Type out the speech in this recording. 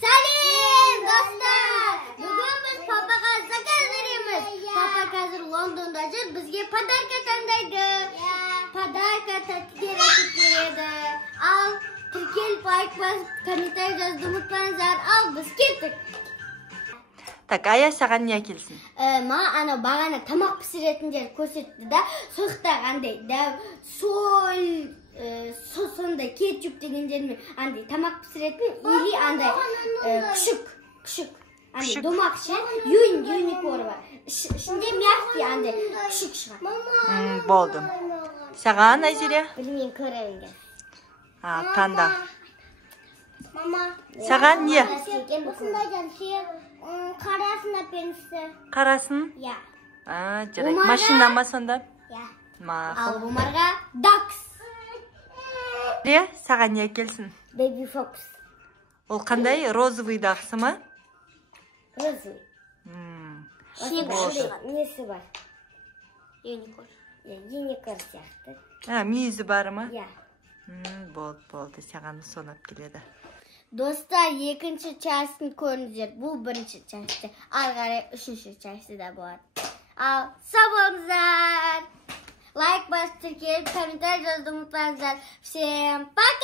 Salim dostlar. Bugün biz papaga zakaz veremiz. Papa hazır London'da bizge padarka tandaydı. Padarka tatkerekip beredi. Al Türkiye Parkbaz komitay jazdımıtmanızlar. Al biz kettik. Tak aya sagan ne kelsin? Ma ana bagana tamak pişirетін жер көрсетті да. Соқта андай да сол сосында кетчуп деген жермен андай тамақ пісіретін или андай күшік андай домақ ше юникор бар. Ішінде мягкий андай күшік шығар. Болдum. Sagan Ayşire? Білмеймін көремін де. Tanda. Mama. Sagan ne? Осындай жаншы қарасын әпенісі. Қарасын? Ya. Жарайт. Машина ма сонда? Ya. Мақұл. Ал бұмарға Dax. Саған не келсін? Baby Fox. Ол қандай? Розовый дақсы ма? Розовый. Несі бар? Юникор. Юникор сияқты. Мүйізі бар ма? Ya. Болды. Саған сонап келеді. Dostlar, екінші частын көріңіздер. Бұл бірінші часты. Ары қарай үшінші часты да болады. Ал, сау болыңыздар. Лайк басып тіркеліп, комментарий жазуды ұмытпаңыздар. Всем пока!